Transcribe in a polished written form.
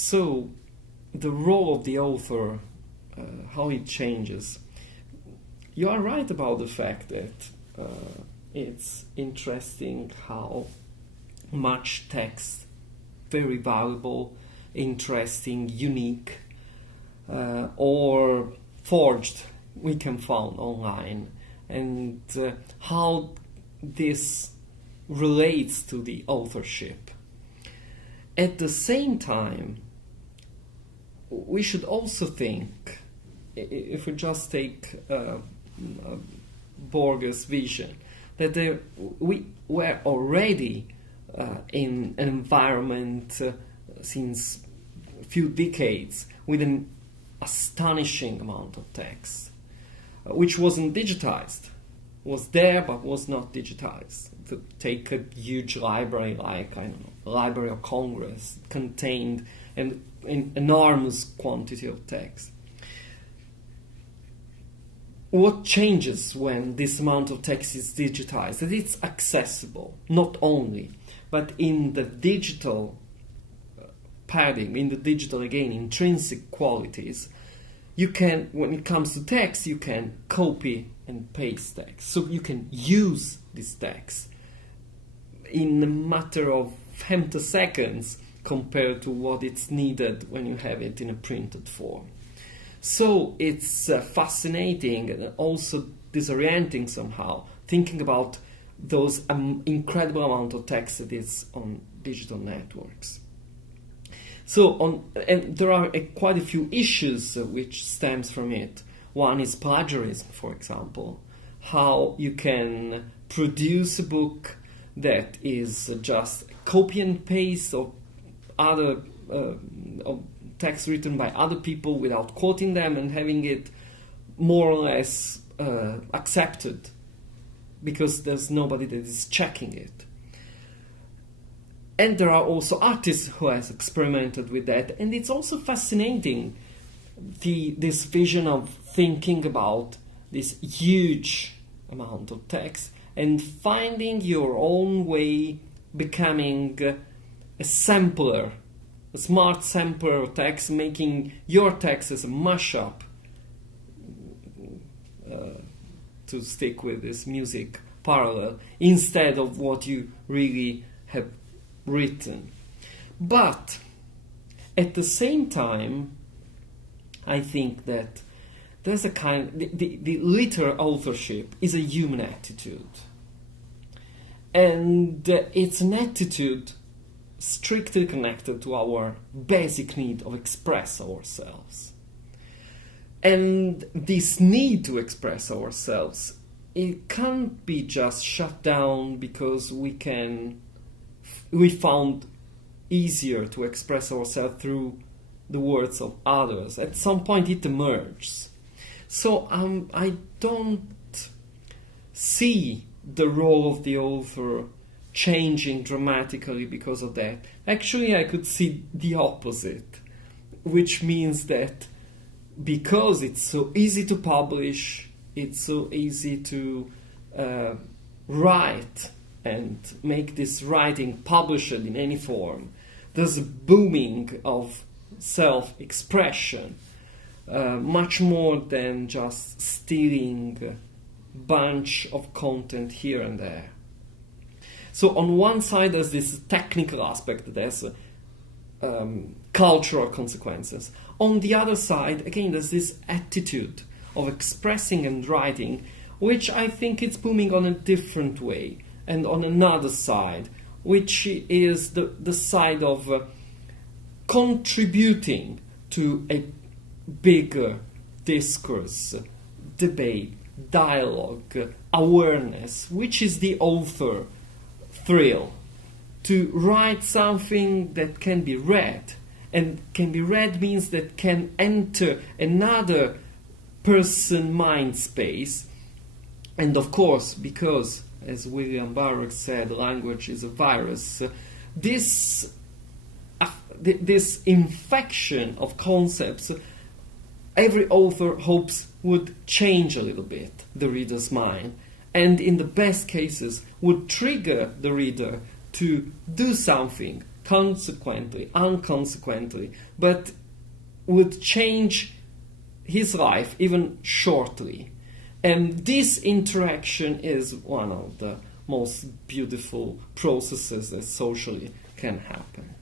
So, the role of the author, how it changes. You are right about the fact that it's interesting how much text, very valuable, interesting, unique, or forged, we can find online, and how this relates to the authorship. At the same time, we should also think, if we just take Borges' vision, that we were already in an environment since a few decades with an astonishing amount of text, which wasn't digitized. Was there but was not digitized. To take a huge library like, I don't know, Library of Congress, contained an enormous quantity of text. What changes when this amount of text is digitized? That it's accessible, not only, but in the digital paradigm, in the digital, again, intrinsic qualities, you can, when it comes to text, you can copy and paste text. So you can use this text in a matter of femtoseconds compared to what it's needed when you have it in a printed form. So it's fascinating and also disorienting somehow, thinking about those incredible amount of text that is on digital networks. So, and there are quite a few issues which stems from it. One is plagiarism, for example. How you can produce a book that is just copy and paste of other of text written by other people without quoting them and having it more or less accepted because there's nobody that is checking it. And there are also artists who has experimented with that, and it's also fascinating this vision of thinking about this huge amount of text and finding your own way, becoming a sampler, a smart sampler of text, making your text as a mashup, to stick with this music parallel, instead of what you really have written. But at the same time, I think that there's a kind, the literary authorship is a human attitude, and it's an attitude strictly connected to our basic need of express ourselves. And this need to express ourselves, it can't be just shut down because we found easier to express ourselves through the words of others. At some point it emerges. So I don't see the role of the author changing dramatically because of that. Actually, I could see the opposite, which means that because it's so easy to publish, it's so easy to write and make this writing published in any form, there's a booming of self-expression, much more than just stealing a bunch of content here and there. So on one side there's this technical aspect, there's cultural consequences. On the other side, again, there's this attitude of expressing and writing, which I think it's booming on a different way. And on another side, which is the side of contributing to a bigger discourse, debate, dialogue, awareness, which is the author thrill. To write something that can be read, and can be read means that can enter another person's mind space. And of course, because, as William Burroughs said, language is a virus, this infection of concepts, every author hopes would change a little bit the reader's mind, and in the best cases would trigger the reader to do something, unconsequently, but would change his life even shortly. And this interaction is one of the most beautiful processes that socially can happen.